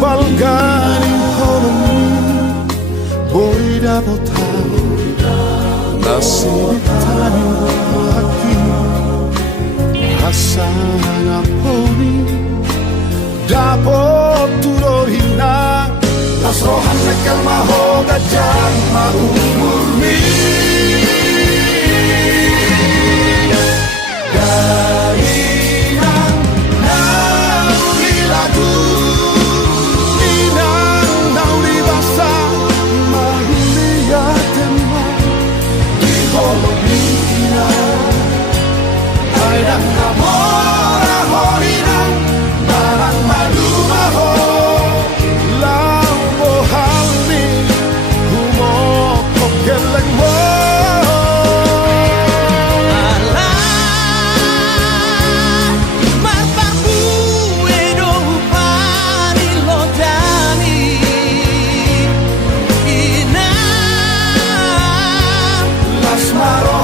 Balganin kolum boyda botar nasib tanim haki hasang aponi dapat turorina nasrohan nakal mahoga jan maumurni Maro